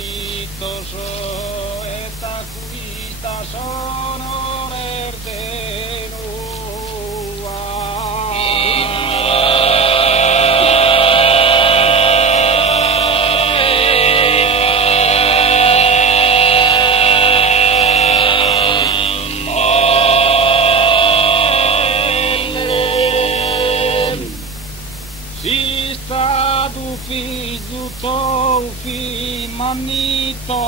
ditoso eta kuita sonorer denua. Toufi manito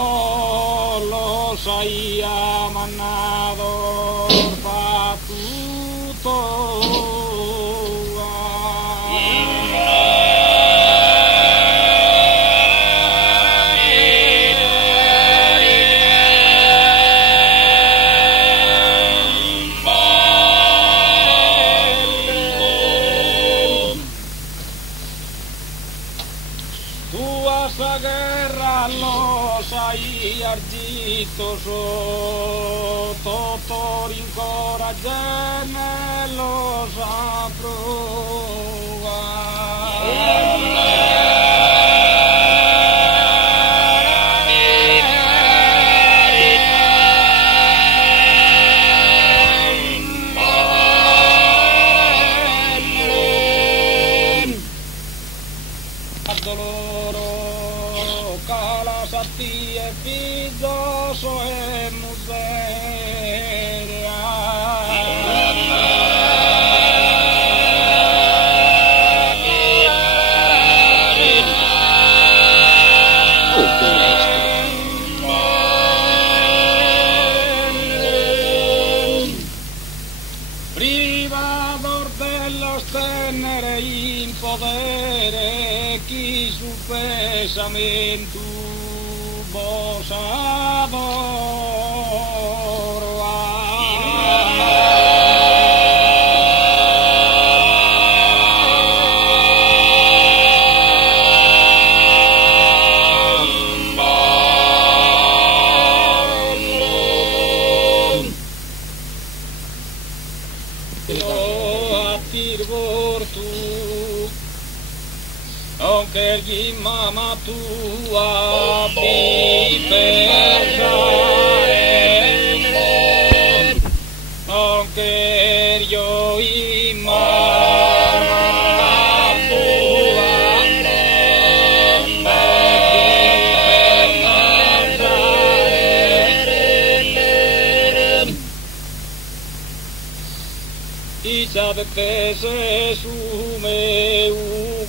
lo saia manador patuto. Sa guerra lo sai argitoso, toto rincoraggiane lo saprova. Calasatti e fizzoso e miseria. Privador dello tenere in podere chi su pesamento bosador aunque gli mamma tua pensare, aunque io i mamma tua pensare, i sabete se su me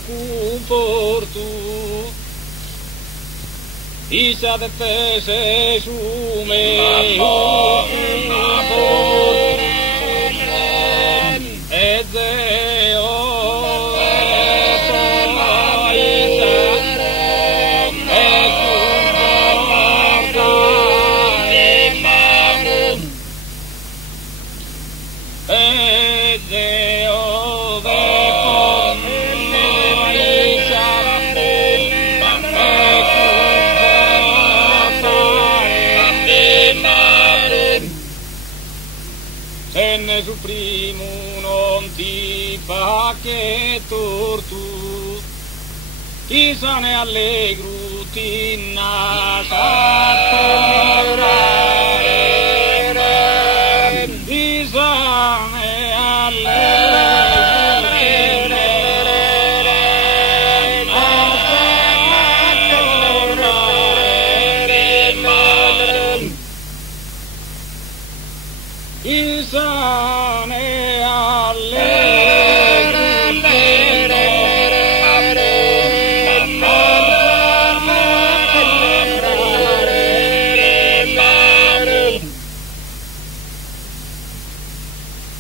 conforto, Isa de se sume e deo su primo non ti fa che tortu, chissà ne allegro ti nascerare, chissà ne allegro Isane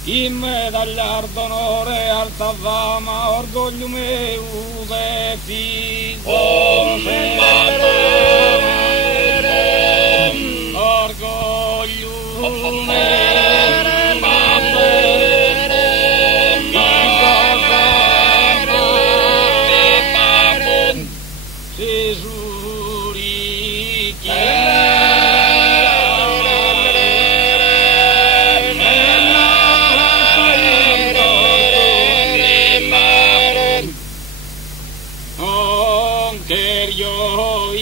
in medaglia d'onore alta fama orgoglio meu de figlio orgoglio che io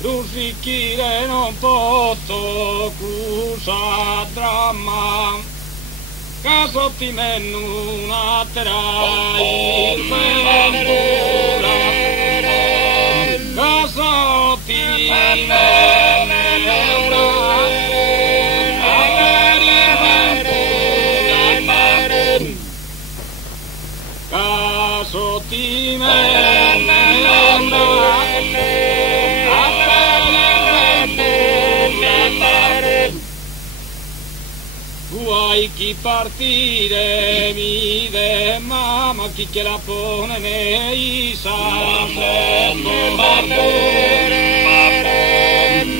Rusicchire non posso, cusa dramma, caso ti mennu natterai in ventura, caso ti caso ti vuoi chi partire mi de mamma chi che la pone nei sa sempre partire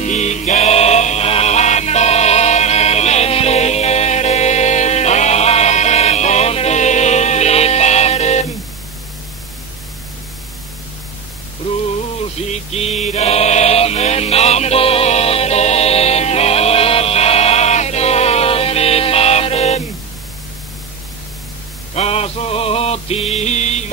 chi che la pone Rusichire non posso caso ti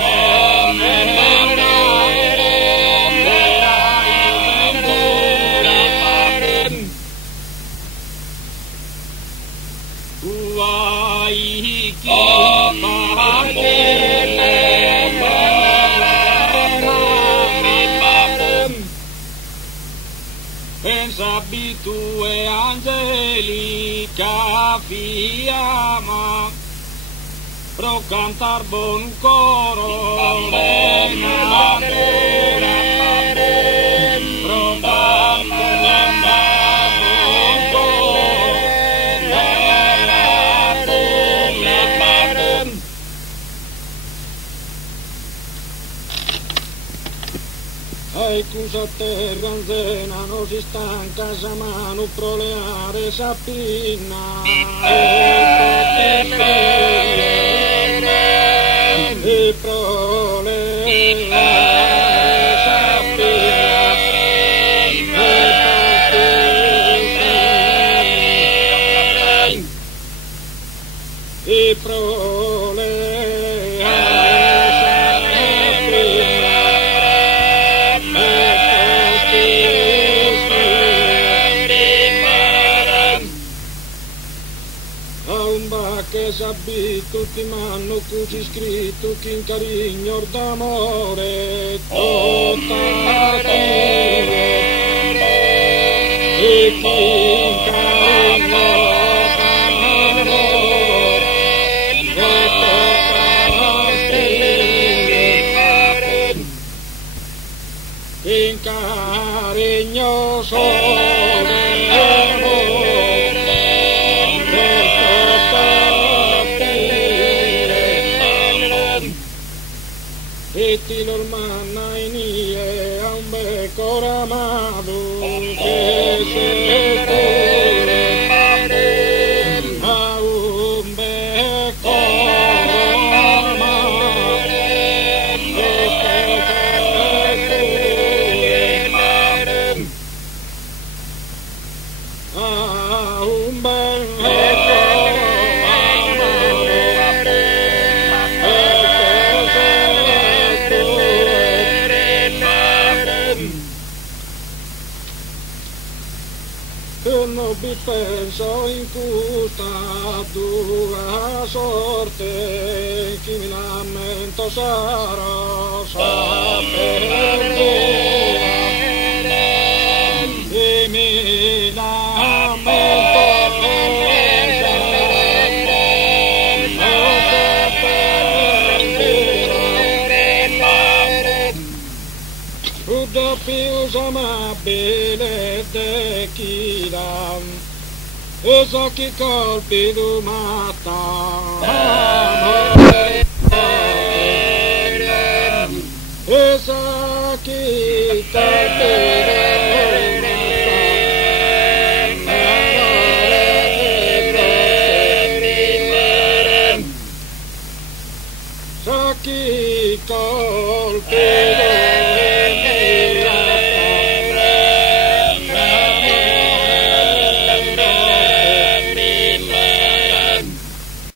pensa abitue angelica fiamma pro cantar bon coro ai cusa terra anzena non si stanca sa mano proleare sapina e proleare sapina e che sabbi tutti m'hanno cuci scritto chi incarigno d'amore tutta e chi incarigno d'amore incarigno sole e ti normanna in ie a un becco ramato che se pure a un becco ramato a un becco non vi penso in questa tua sorte, chi mi lamento sarà e mi lamento più amabile de chi dà e so chi colpi du mata e so chi colpi